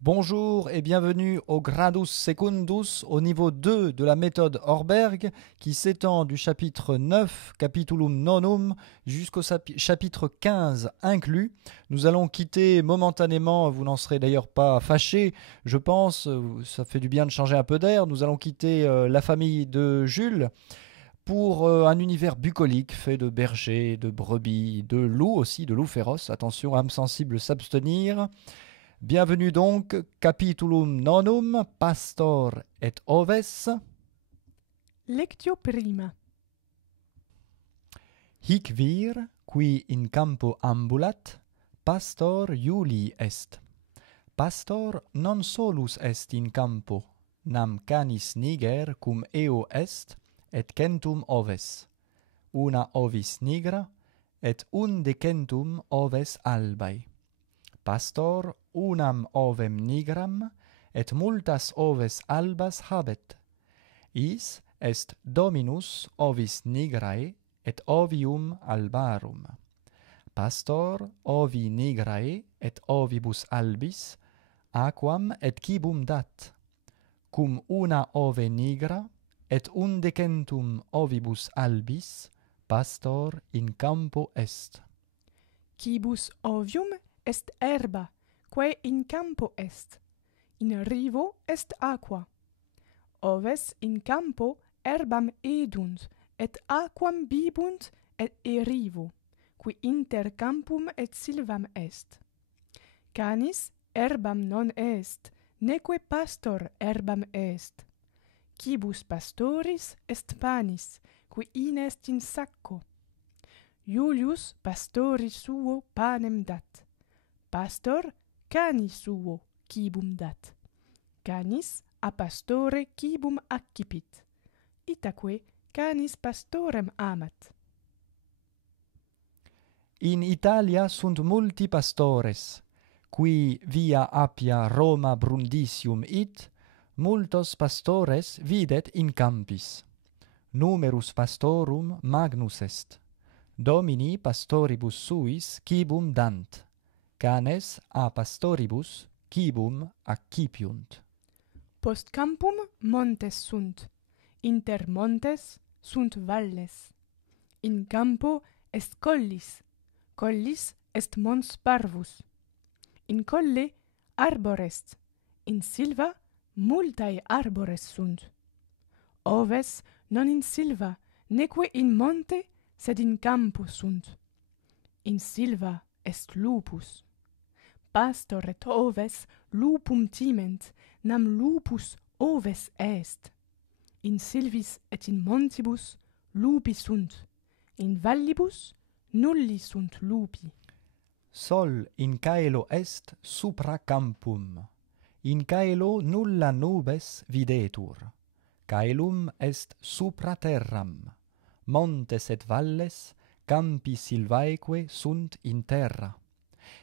Bonjour et bienvenue au Gradus Secundus au niveau 2 de la méthode Horberg qui s'étend du chapitre 9 Capitulum Nonum jusqu'au chapitre 15 inclus. Nous allons quitter momentanément, vous n'en serez d'ailleurs pas fâchés, je pense, ça fait du bien de changer un peu d'air, nous allons quitter la famille de Jules pour un univers bucolique fait de bergers, de brebis, de loups aussi, de loups féroces. Attention, âme sensible s'abstenir. Bienvenue donc, Capitulum Nonum, Pastor et Oves. Lectio prima. Hic vir, qui in campo ambulat, pastor Iuli est. Pastor non solus est in campo, nam canis niger cum eo est, et centum oves. Una ovis nigra, et decentum oves albae. Pastor unam ovem nigram, et multas oves albas habet. Is est dominus ovis nigrae, et ovium albarum. Pastor ovi nigrae, et ovibus albis, aquam et cibum dat. Cum una ove nigra, et decentum ovibus albis, pastor in campo est. Cibus ovium est herba, quae in campo est. In rivo est aqua. Oves in campo herbam edunt, et aquam bibunt et rivo, qui inter campum et silvam est. Canis herbam non est, neque pastor herbam est. Cibus pastoris est panis, qui inest in sacco. Iulius pastoris suo panem dat. Pastor canis suo cibum dat. Canis a pastore cibum accipit. Itaque canis pastorem amat. In Italia sunt multi pastores, qui via Appia Roma Brundisium it, multos pastores videt in campis. Numerus pastorum magnus est. Domini pastoribus suis cibum dant. Canes a pastoribus cibum accipiunt. Post campum montes sunt, inter montes sunt valles. In campo est collis, collis est mons parvus. In colle arbor est, in silva multae arbores sunt. Oves non in silva, neque in monte, sed in campo sunt. In silva est lupus. Pastor et oves lupum timent, nam lupus oves est. In silvis et in montibus lupi sunt, in vallibus nulli sunt lupi. Sol in caelo est supra campum. In caelo nulla nubes videtur. Caelum est supra terram. Montes et valles, campi silvaeque sunt in terra.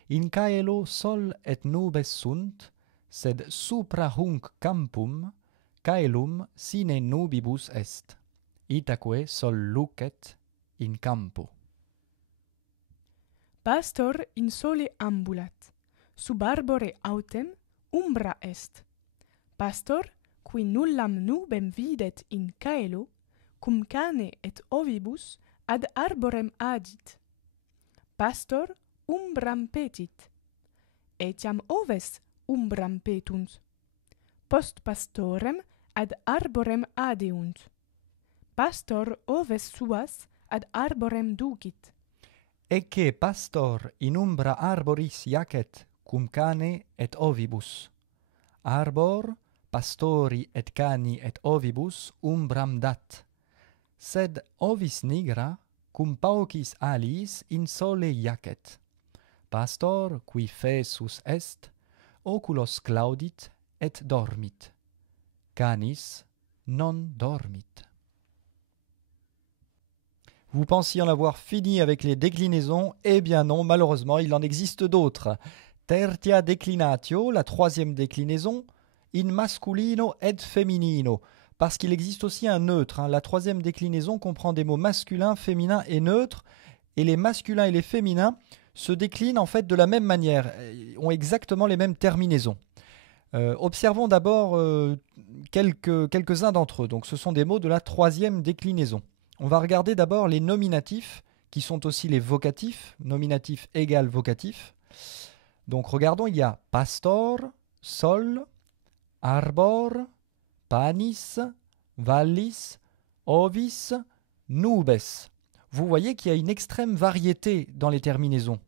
In caelo sol et nubes sunt, sed supra hunc campum, caelum sine nubibus est. Itaque sol lucet in campo. Pastor in sole ambulat, sub arbore autem umbra est. Pastor, qui nullam nubem videt in caelo, cum cane et ovibus ad arborem agit. Pastor umbram petit, etiam oves umbram petunt. Post pastorem ad arborem adeunt. Pastor oves suas ad arborem ducit. Ecce pastor in umbra arboris iacet cum cane et ovibus. Arbor pastori et cani et ovibus umbram dat. Sed ovis nigra cum paucis aliis in sole iacet. Pastor qui fesus est, oculos claudit et dormit. Canis non dormit. Vous pensiez en avoir fini avec les déclinaisons? Eh bien non, malheureusement, il en existe d'autres. Tertia declinatio, la troisième déclinaison, in masculino et feminino, parce qu'il existe aussi un neutre. La troisième déclinaison comprend des mots masculins, féminins et neutres, et les masculins et les féminins se déclinent en fait de la même manière, ont exactement les mêmes terminaisons. Observons d'abord quelques-uns d'entre eux. Donc, ce sont des mots de la troisième déclinaison. On va regarder d'abord les nominatifs, qui sont aussi les vocatifs. Nominatif égale vocatif. Donc, regardons, il y a pastor, sol, arbor, panis, vallis, ovis, nubes. Vous voyez qu'il y a une extrême variété dans les terminaisons.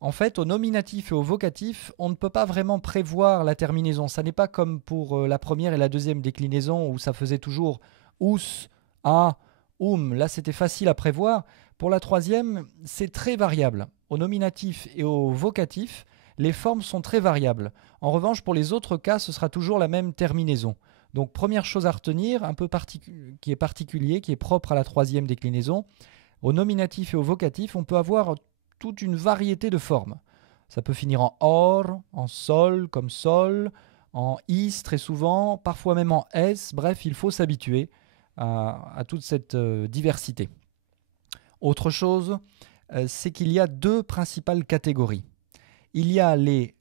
En fait, au nominatif et au vocatif, on ne peut pas vraiment prévoir la terminaison. Ça n'est pas comme pour la première et la deuxième déclinaison où ça faisait toujours us, a, Là, c'était facile à prévoir. Pour la troisième, c'est très variable. Au nominatif et au vocatif, les formes sont très variables. En revanche, pour les autres cas, ce sera toujours la même terminaison. Donc, première chose à retenir, qui est particulier, qui est propre à la troisième déclinaison, au nominatif et au vocatif, on peut avoir toute une variété de formes. Ça peut finir en or, en sol, comme sol, en is très souvent, parfois même en s. Bref, il faut s'habituer à toute cette diversité. Autre chose, c'est qu'il y a deux principales catégories. Il y a les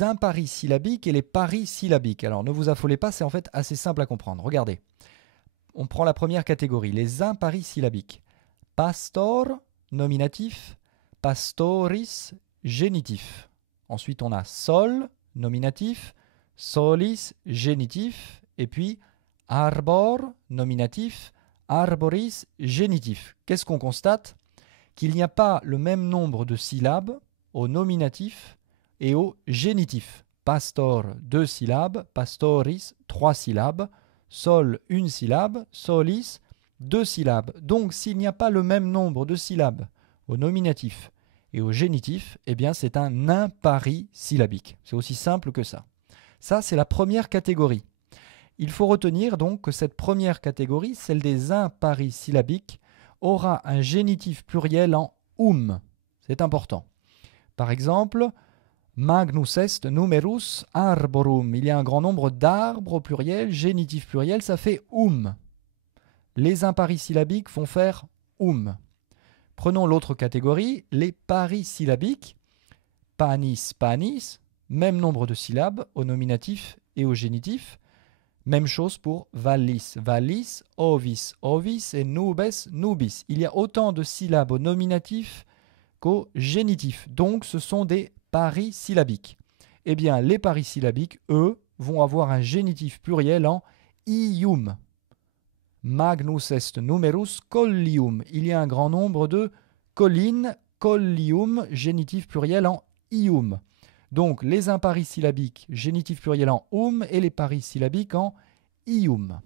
imparisyllabiques et les parisyllabiques. Alors ne vous affolez pas, c'est en fait assez simple à comprendre. Regardez, on prend la première catégorie, les imparisyllabiques. Pastor, nominatif, pastoris, génitif. Ensuite, on a sol, nominatif, solis, génitif, et puis arbor, nominatif, arboris, génitif. Qu'est-ce qu'on constate? Qu'il n'y a pas le même nombre de syllabes au nominatif et au génitif. Pastor, 2 syllabes, pastoris, 3 syllabes, sol, 1 syllabe, solis, 2 syllabes. Donc, s'il n'y a pas le même nombre de syllabes au nominatif et au génitif, eh bien, c'est un imparisyllabique. C'est aussi simple que ça. Ça, c'est la première catégorie. Il faut retenir donc que cette première catégorie, celle des imparisyllabiques, aura un génitif pluriel en C'est important. Par exemple, Magnus est numerus arborum. Il y a un grand nombre d'arbres au pluriel, génitif pluriel, ça fait Les imparisyllabiques font faire Prenons l'autre catégorie, les parisyllabiques. Panis, panis, même nombre de syllabes au nominatif et au génitif. Même chose pour vallis, vallis, ovis, ovis et nubes, nubis. Il y a autant de syllabes au nominatif qu'au génitif. Donc ce sont des parisyllabiques. Eh bien, les parisyllabiques, eux, vont avoir un génitif pluriel en ium. Magnus est numerus collium. Il y a un grand nombre de collines, collium, génitif pluriel en ium. Donc les imparisyllabiques, génitif pluriel en et les parisyllabiques en ium.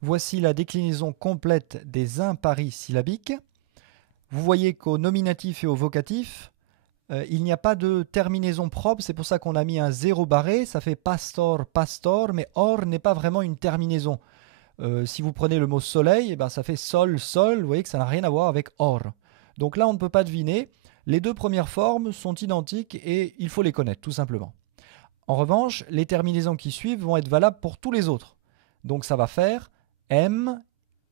Voici la déclinaison complète des imparisyllabiques. Vous voyez qu'au nominatif et au vocatif, il n'y a pas de terminaison propre, c'est pour ça qu'on a mis un 0 barré, ça fait pastor, pastor, mais or n'est pas vraiment une terminaison. Si vous prenez le mot soleil, eh ben, ça fait sol, sol, vous voyez que ça n'a rien à voir avec or. Donc là, on ne peut pas deviner. Les deux premières formes sont identiques et il faut les connaître, tout simplement. En revanche, les terminaisons qui suivent vont être valables pour tous les autres. Donc ça va faire m,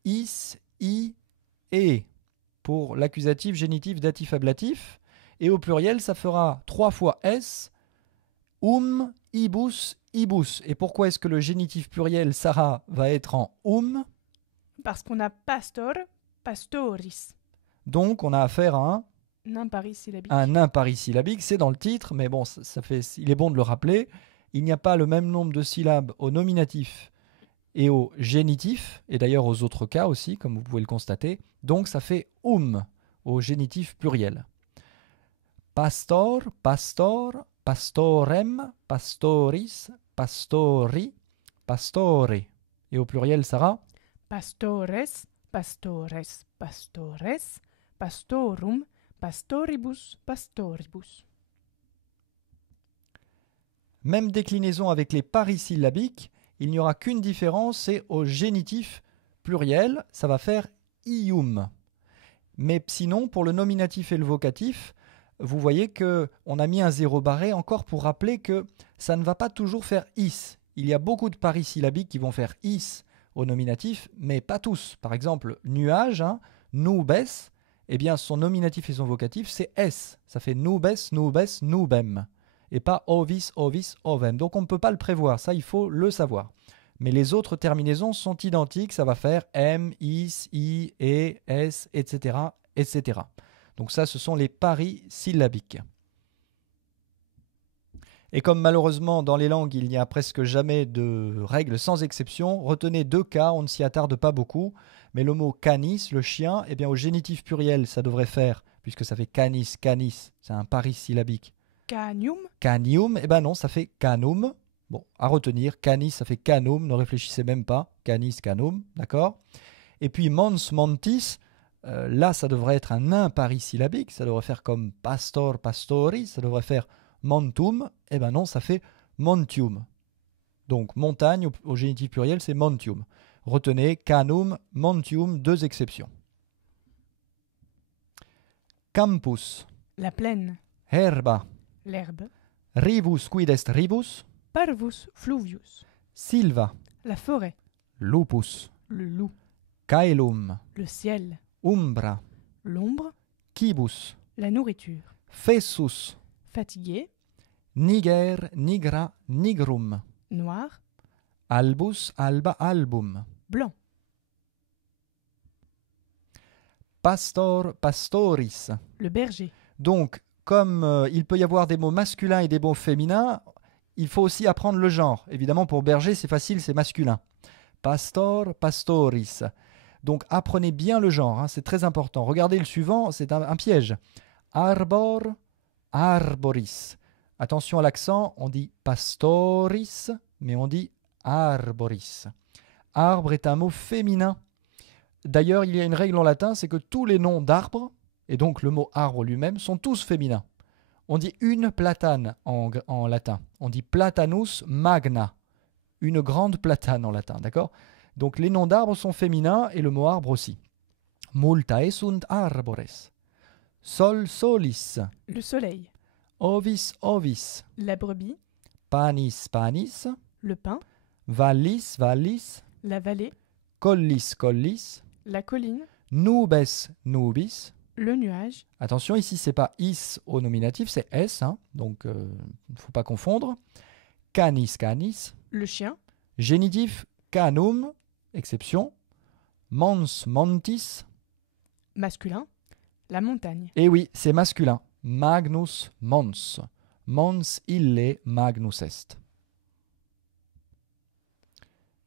is, i, e pour l'accusatif, génitif, datif, ablatif. Et au pluriel, ça fera 3 fois s, ibus, ibus. Et pourquoi est-ce que le génitif pluriel Sarah va être en Parce qu'on a pastor, pastoris. Donc on a affaire à un imparisyllabique, c'est dans le titre, mais bon, il est bon de le rappeler. Il n'y a pas le même nombre de syllabes au nominatif et au génitif, et d'ailleurs aux autres cas aussi, comme vous pouvez le constater. Donc ça fait au génitif pluriel. Pastor, pastor, pastorem, pastoris, pastori, pastore. Et au pluriel, Sarah? Pastores, pastores, pastores, pastorum, pastoribus, pastoribus. Même déclinaison avec les parisyllabiques, il n'y aura qu'une différence, c'est au génitif pluriel, ça va faire ium. Mais sinon, pour le nominatif et le vocatif, vous voyez qu'on a mis un 0 barré encore pour rappeler que ça ne va pas toujours faire is. Il y a beaucoup de parisyllabiques qui vont faire is au nominatif, mais pas tous. Par exemple, nuage, nubes, eh bien son nominatif et son vocatif, c'est s. Ça fait nubes, nubes, nubem. et pas ovis, ovis, ovem. Donc on ne peut pas le prévoir, ça il faut le savoir. Mais les autres terminaisons sont identiques, ça va faire M, is, I, E, S, etc., etc. Donc ça, ce sont les paris syllabiques. Et comme malheureusement dans les langues il n'y a presque jamais de règles sans exception, retenez 2 cas, on ne s'y attarde pas beaucoup, mais le mot canis, le chien, eh bien au génitif pluriel ça devrait faire, puisque ça fait canis, canis, c'est un pari syllabique. Canium, Canium, eh ben non, ça fait canum. Bon, à retenir, canis ça fait canum, ne réfléchissez même pas, canis, canum, d'accord. Et puis mons, montis, là ça devrait être un impari syllabique, ça devrait faire comme pastor, pastoris, ça devrait faire montum, eh ben non, ça fait montium. Donc montagne au génitif pluriel, c'est montium. Retenez canum, montium, 2 exceptions. Campus, la plaine, herba, l'herbe, rivus quid est rivus, parvus fluvius, silva, la forêt, lupus, le loup, caelum, le ciel, umbra, l'ombre, quibus, la nourriture, fessus, fatigué, niger, nigra, nigrum, noir, albus, alba, album, blanc, pastor, pastoris. le berger, Donc, comme il peut y avoir des mots masculins et des mots féminins, il faut aussi apprendre le genre. Évidemment, pour berger, c'est facile, c'est masculin. Pastor, pastoris. Donc, apprenez bien le genre, hein, c'est très important. Regardez le suivant, c'est un piège. Arbor, arboris. Attention à l'accent, on dit pastoris, mais on dit arboris. Arbre est un mot féminin. D'ailleurs, il y a une règle en latin, c'est que tous les noms d'arbres, et donc le mot arbre lui-même, sont tous féminins. On dit une platane en latin. On dit platanus magna. Une grande platane en latin, d'accord? Donc les noms d'arbres sont féminins et le mot arbre aussi. Multae sunt arbores. Sol solis. le soleil, Ovis ovis. la brebis, Panis panis. le pain, Vallis vallis. la vallée, Collis collis. la colline, Nubes nubis. le nuage, Attention, ici, c'est pas is au nominatif, c'est s, hein, donc il ne faut pas confondre. Canis, canis. le chien, Génitif, canum, exception. Mons, montis. masculin, la montagne, Et oui, c'est masculin. Magnus, mons. Mons ille magnus est.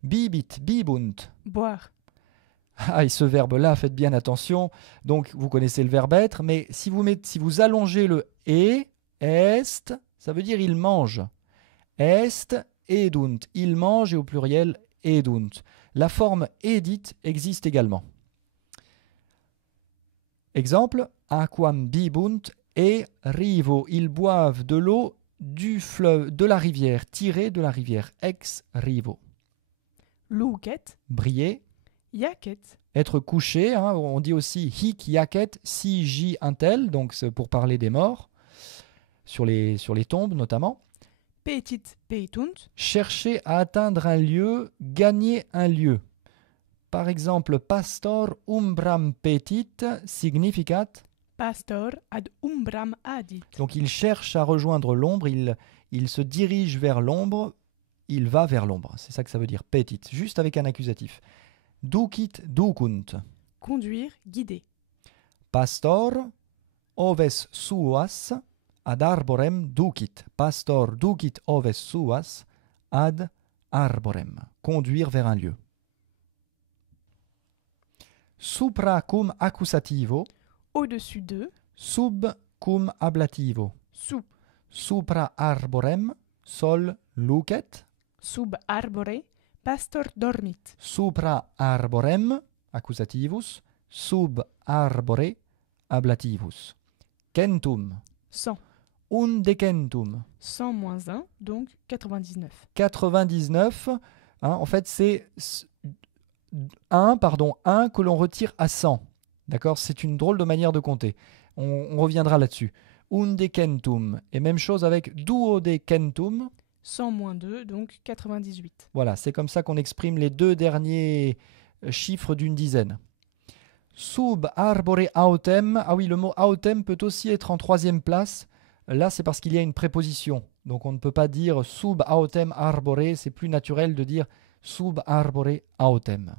Bibit, bibunt. boire, Ah, et ce verbe-là, faites bien attention. Donc, vous connaissez le verbe être, mais si vous allongez le est, ça veut dire il mange. Est, edunt. Il mange et au pluriel edunt. La forme edit existe également. Exemple, aquam bibunt et rivo. Ils boivent de l'eau du fleuve, de la rivière, tirée de la rivière, ex rivo. louquette, Briller. yaquette, Être couché, hein, on dit aussi hic yaquet, si j un tel, donc c'est pour parler des morts, sur les tombes notamment. petit peitunt, Chercher à atteindre un lieu, gagner un lieu. Par exemple, pastor umbram petit significat. pastor ad umbram adit, Donc il cherche à rejoindre l'ombre, il se dirige vers l'ombre, il va vers l'ombre. C'est ça que ça veut dire, petit, juste avec un accusatif. Ducit ducunt. conduire, guider, Pastor oves suas ad arborem ducit. Pastor ducit oves suas ad arborem. Conduire vers un lieu. Supra cum accusativo, au-dessus de, sub cum ablativo. sous, Supra arborem, sol lucet. sub arbore, pastor dormit, Supra arborem, accusativus. Sub arbore, ablativus. Centum. 100, Undecentum. 100 moins 1, donc 99. 99, hein, en fait, c'est 1 que l'on retire à 100. D'accord? C'est une drôle de manière de compter. On reviendra là-dessus. Undecentum. Et même chose avec duodecentum. 100 moins 2, donc 98. Voilà, c'est comme ça qu'on exprime les 2 derniers chiffres d'une dizaine. Sub arbore autem. Ah oui, le mot autem peut aussi être en 3e place. Là, c'est parce qu'il y a une préposition. Donc on ne peut pas dire sub autem arbore, c'est plus naturel de dire sub arbore autem.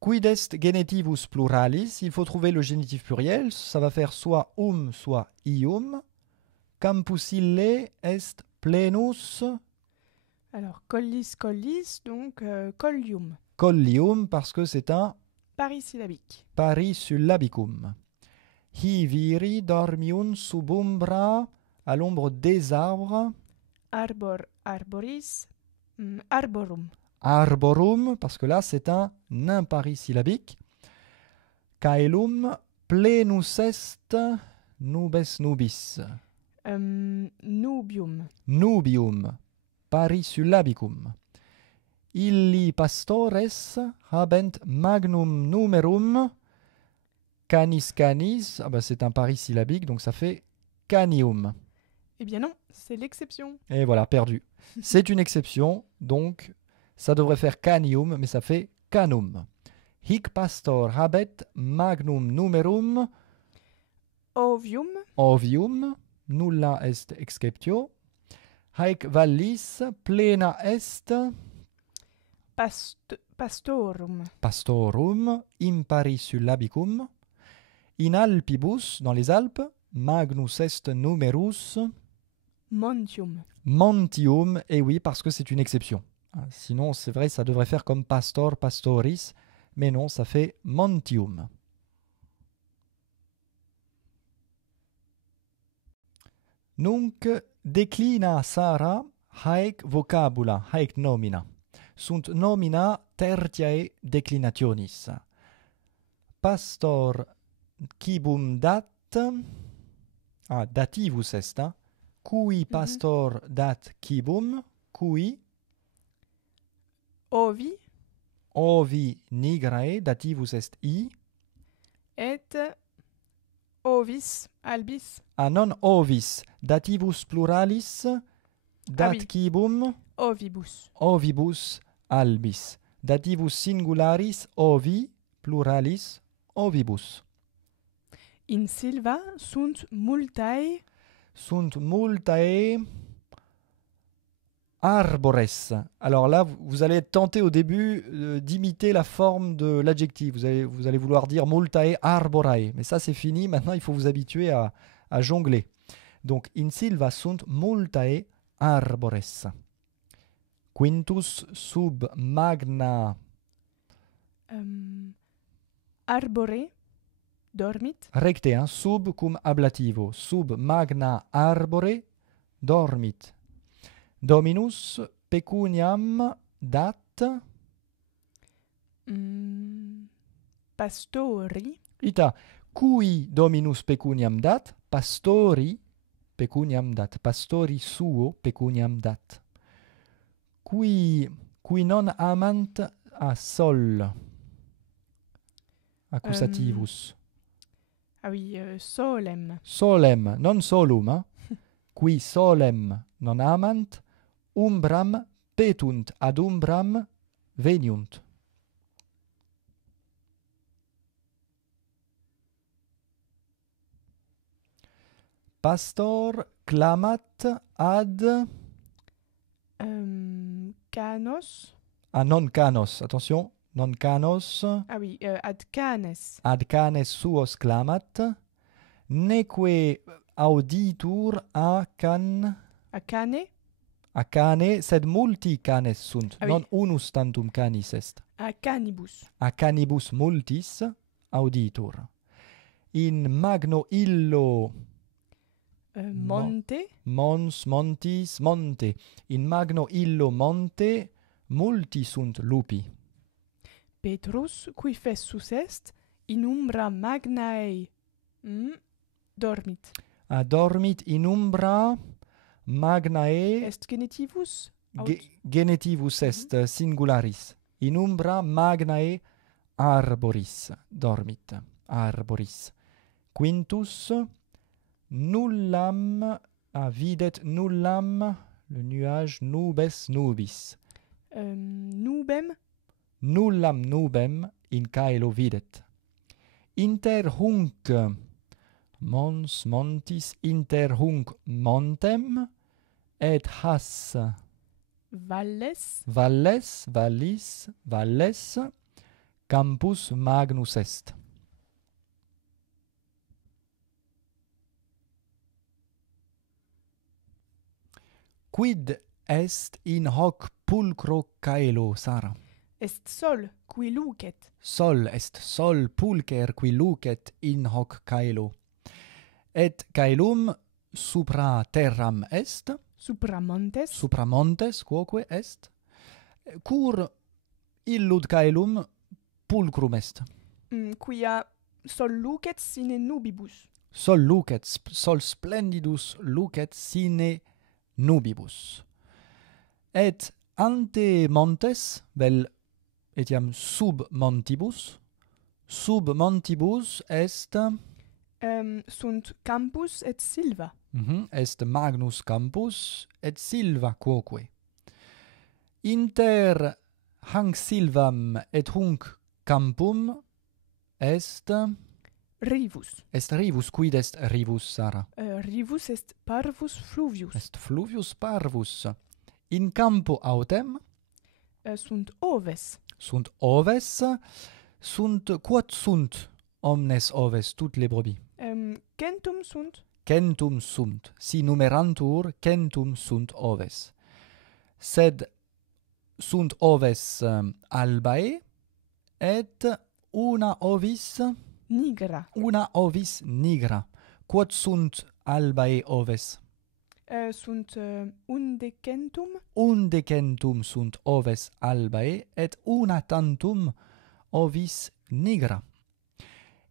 Quid est genitivus pluralis? Il faut trouver le génitif pluriel. Ça va faire soit soit ium. Campus ille est plenus. Alors, collis, collis, donc collium. Collium, parce que c'est un Parisyllabique. parisyllabicum. Hi viri dormiun sub umbra, à l'ombre des arbres. Arbor, arboris, arborum. Arborum, parce que là c'est un imparisyllabique. Caelum plenus est nubes nubis. Nubium. Nubium, parisyllabicum. Illi pastores habent magnum numerum. Canis canis, c'est un parisyllabique, donc ça fait canium. Eh bien non, c'est l'exception. Et voilà, perdu. C'est une exception, donc ça devrait faire canium, mais ça fait canum. Hic pastor habet magnum numerum. Ovium. Ovium, nulla est exceptio. Haec vallis plena est. Pastorum. Pastorum imparisyllabicum. In Alpibus, dans les Alpes, magnus est numerus. Montium. Montium, et oui, parce que c'est une exception. Sinon, c'est vrai, ça devrait faire comme pastor, pastoris, mais non, ça fait montium. Nunc declina Sara haec vocabula, haec nomina. Sunt nomina tertiae declinationis. Pastor quibum dat, dativus est, cui pastor dat quibum, cui Ovi. ovi nigrae, dativus est i, Et ovis albis. non ovis, dativus pluralis, dat oui. quibum, Ovibus. ovibus albis, dativus singularis, ovi, pluralis, ovibus. In silva sunt multae arbores. Alors là, vous allez être tenté au début d'imiter la forme de l'adjectif. Vous allez vouloir dire multae arborae. Mais ça, c'est fini. Maintenant, il faut vous habituer à jongler. Donc, in silva sunt multae arbores. Quintus sub magna. Arbore. Dormit. Recte, sub cum ablativo. Sub magna arbore dormit. Dominus pecuniam dat. Pastori. Ita, cui dominus pecuniam dat? Pastori pecuniam dat. Pastori suo pecuniam dat. Qui non amant sol. Accusativus. Oui, solem. Solem, non solum. Qui solem non amant, umbram petunt ad umbram veniunt. Pastor clamat ad canos. non canos, attention, non canos. Oui, ad canes. Ad canes suos clamat, neque auditur a can. A cane. A cane, sed multi canes sunt, oui. non unus tantum canis est. A canibus. A canibus multis auditur. In magno illo monte. Montis, monte. In magno illo monte multi sunt lupi. Petrus, qui fessus est, in umbra magnae dormit. Dormit in umbra magnae. Est genitivus? Genitivus est singularis. In umbra magnae arboris dormit. Arboris. Quintus nullam videt nullam, le nuage, nubes nubis. Nubem. Nullam nubem in caelo videt. Inter hunc Mons montis inter hunc montem, et has valles, valles, campus magnus est. Quid est in hoc pulcro caelo, Sara? est sol qui lucet, Sol est sol pulcher qui lucet in hoc caelo. Et caelum supra terram est, supra montes, quoque est. Cur illud caelum pulcrum est. quia sol lucet sine nubibus, Sol splendidus lucet sine nubibus. Et ante montes, vel etiam sub montibus est sunt campus et silva, est magnus campus et silva quoque. Inter hanc silvam et hunc campum est rivus. Quid est rivus, Sara? Rivus est parvus fluvius, Est fluvius parvus. In campo autem sunt oves, quod sunt omnes oves, toutes les brebis. Centum sunt, si numerantur, centum sunt oves. Sed sunt oves albae, et una ovis nigra. Quod sunt albae oves? sunt undecentum, Undecentum sunt oves albae, et una tantum ovis nigra.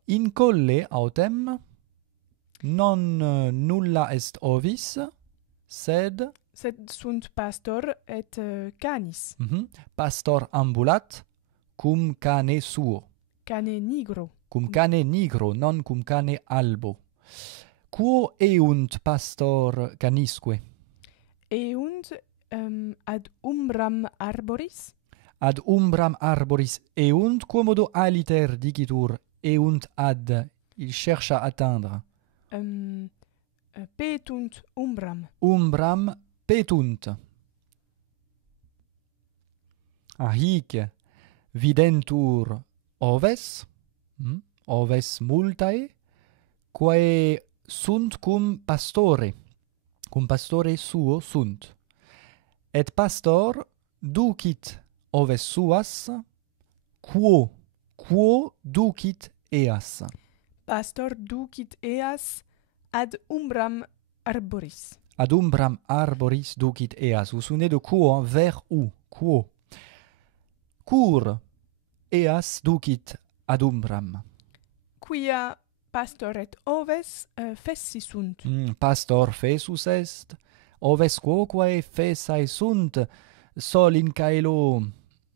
In colle autem non nulla est ovis, sed sunt pastor et canis, pastor ambulat cum cane suo. cane nigro, Cum cane nigro, non cum cane albo. Quo eunt pastor canisque? eunt ad umbram arboris, Ad umbram arboris eunt, quomodo aliter dicitur eunt ad, il cherche à atteindre. petunt umbram, Umbram petunt. Hic videntur oves, oves multae, quae sunt cum pastore suo sunt. Et pastor ducit oves suas, quo ducit eas. pastor ducit eas ad umbram arboris, Ad umbram arboris ducit eas. Vous souvenez de quo, vers où, quo. Cur eas ducit ad umbram. quia pastor et oves fessi sunt, Pastor fesus est, oves quoque fesae sunt, sol in caelo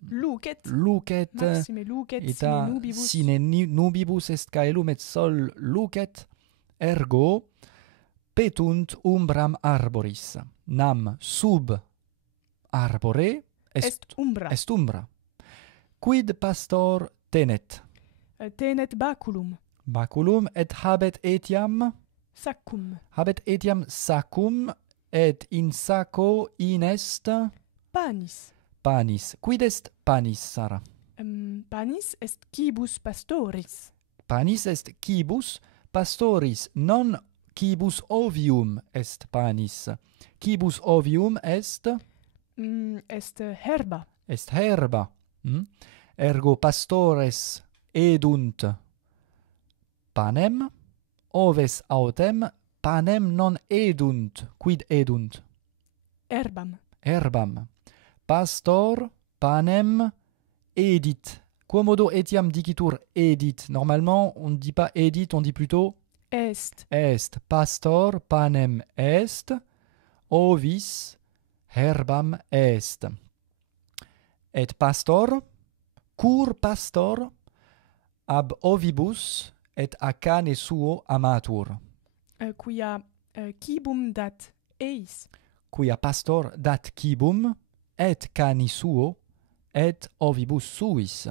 lucet, lucet, maxime lucet ita sine nubibus, nubibus est caelum et sol lucet, ergo petunt umbram arboris. Nam sub arbore est umbra. Quid pastor tenet? tenet baculum, Baculum et habet etiam saccum, et in sacco inest panis. Quid est panis, Sara? panis est cibus pastoris, Panis est cibus pastoris, non cibus ovium est panis. Cibus ovium est herba, Ergo pastores edunt panem, oves autem panem non edunt. Quid edunt? Herbam. Pastor panem edit. Quomodo etiam dicitur edit? Normalement, on ne dit pas edit, on dit plutôt est, Pastor panem est, ovis herbam est. Et pastor, cur pastor, ab ovibus et a cane suo amatur. quia cibum dat eis, Quia pastor dat cibum, et cani suo, et ovibus suis.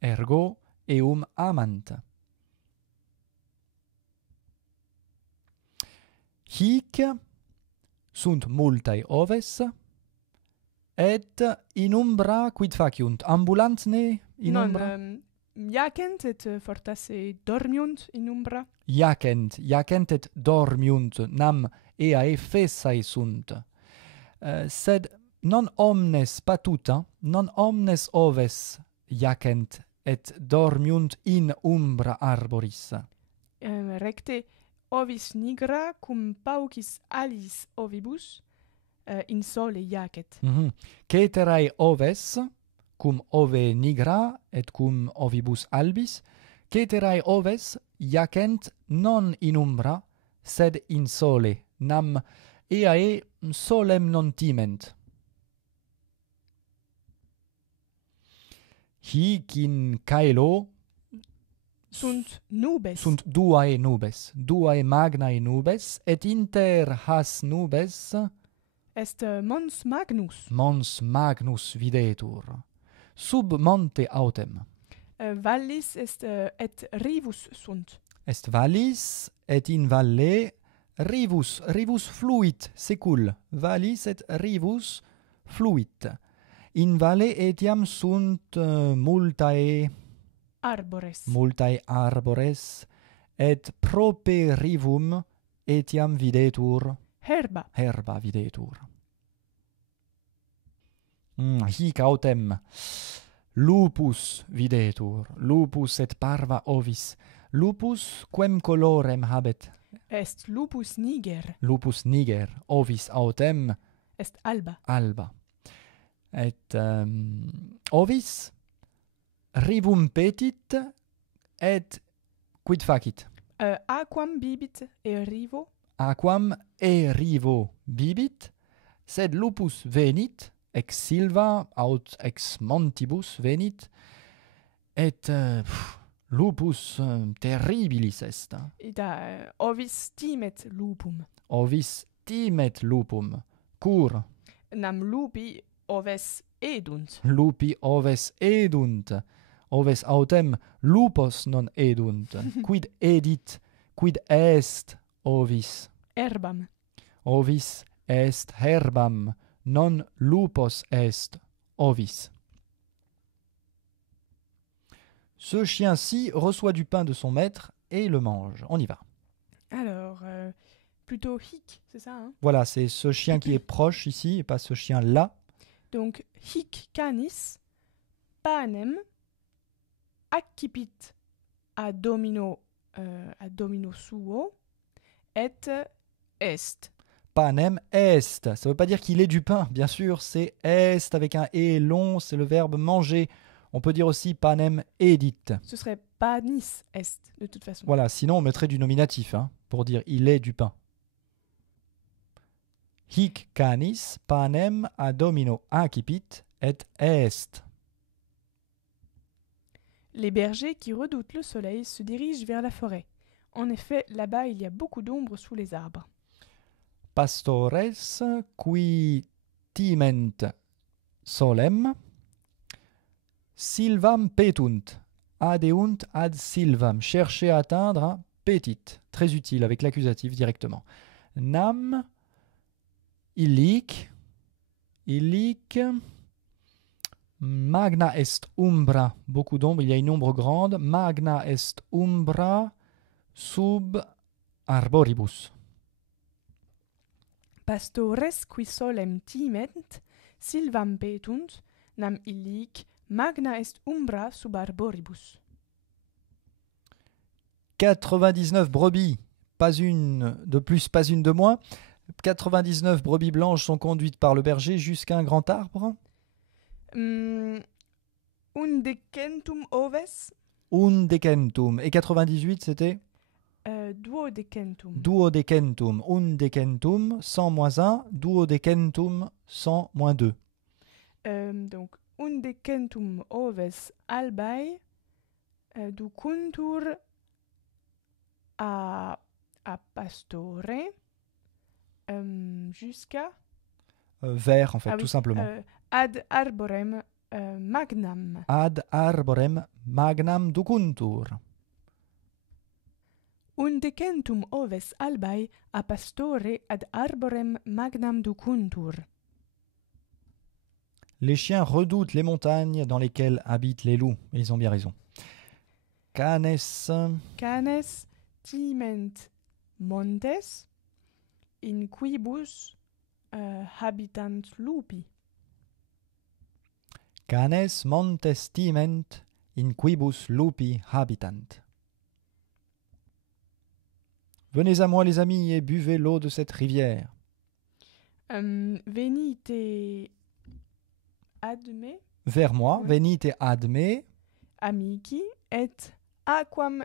Ergo eum amant. Hic sunt multae oves, et in umbra quid faciunt? Ambulant ne in Non, umbra? jacent et fortasse dormiunt in umbra. Jacent et dormiunt, nam eae fessae sunt. Sed non omnes patuta, non omnes oves jacent et dormiunt in umbra arboris. Recte ovis nigra cum paucis alis ovibus in sole jacet. Ceterae oves, cum ove nigra et cum ovibus albis, ceterae oves jacent non in umbra, sed in sole, nam eae solem non timent. Hic in caelo Sunt nubes. sunt duae nubes, duae magnae nubes, et inter has nubes Est mons magnus. mons magnus videtur. Sub monte autem Vallis est et rivus sunt. est vallis, et in valle rivus fluit secul. Vallis et rivus fluit. In valle etiam sunt multae arbores, et prope rivum etiam videtur herba videtur. Hic autem lupus videtur, lupus et parva ovis. Lupus quem colorem habet? Est lupus niger. Lupus niger, ovis autem Est alba. alba. Et ovis rivum petit, et quid facit? Aquam bibit e rivo. Aquam e rivo bibit, sed lupus venit, ex silva aut ex montibus venit, et lupus terribilis est. Ida ovis timet lupum. Ovis timet lupum. Cur? Nam lupi oves edunt. Lupi oves edunt. Oves autem lupos non edunt. Quid edit? Quid est ovis? Herbam. Ovis est herbam, non lupos est ovis. Ce chien-ci reçoit du pain de son maître et le mange. On y va. Alors, plutôt hic, c'est ça, hein? Voilà, c'est ce chien qui est proche ici et pas ce chien-là. Donc, hic canis panem accipit a domino suo et est. Panem est. Ça ne veut pas dire qu'il est du pain, bien sûr, c'est est avec un et long, c'est le verbe manger. On peut dire aussi panem edit. Ce serait panis est, de toute façon. Voilà, sinon on mettrait du nominatif pour dire il est du pain. Hic canis panem a domino accipit et est. Les bergers qui redoutent le soleil se dirigent vers la forêt. En effet, là-bas, il y a beaucoup d'ombre sous les arbres. Pastores qui timent solem silvam petunt, adeunt ad silvam. Chercher à atteindre petit. Très utile avec l'accusatif directement. Nam illic magna est umbra. Beaucoup d'ombre, il y a une ombre grande. Magna est umbra sub arboribus. Pastores qui solem timent silvam petunt, nam illic magna est umbra sub arboribus. 99 brebis, pas une de plus, pas une de moins. 99 brebis blanches sont conduites par le berger jusqu'à un grand arbre. Undecentum oves. Undecentum. Et 98, c'était Duodecentum. duodecentum. Undecentum, 100 moins 1. Duodecentum, 100 moins 2. Donc, undecentum oves albae ducuntur a pastore jusqu'à Vers, en fait, tout simplement. Ad arborem magnam. Ad arborem magnam ducuntur. Undecentum oves albae a pastore ad arborem magnam ducuntur. Les chiens redoutent les montagnes dans lesquelles habitent les loups. Et ils ont bien raison. Canes, Canes timent montes in quibus habitant lupi. canes montes timent in quibus lupi habitant. Venez à moi les amis et buvez l'eau de cette rivière. Venite ad me, Vers moi, Ouais. venite ad me, amici, et aquam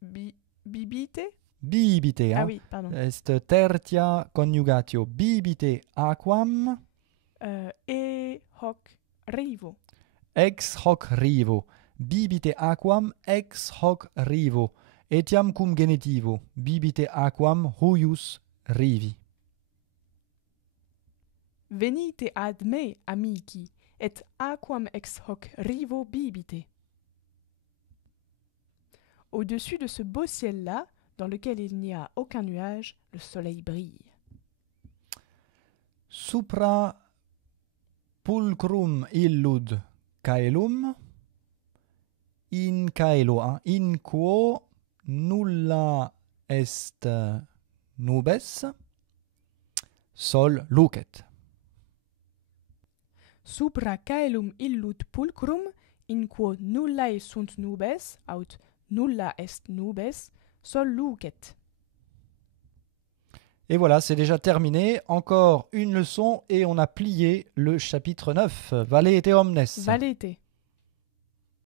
bibite. bibite. Ah Hein? oui, pardon. Est tertia conjugatio. Bibite aquam E hoc rivo. ex hoc rivo. Bibite aquam ex hoc rivo. Etiam cum genitivo. Bibite aquam huius rivi. Venite ad me, amici, et aquam ex hoc rivo bibite. Au-dessus de ce beau ciel-là, dans lequel il n'y a aucun nuage, le soleil brille. Supra pulcrum illud caelum. In caelo, hein? In quo nulla est nubes. Sol lucet. Supra caelum illud pulcrum, in quo nullae sunt nubes, aut nulla est nubes, sol lucet. Et voilà, c'est déjà terminé. Encore une leçon et on a plié le chapitre 9. Valete omnes. Valete.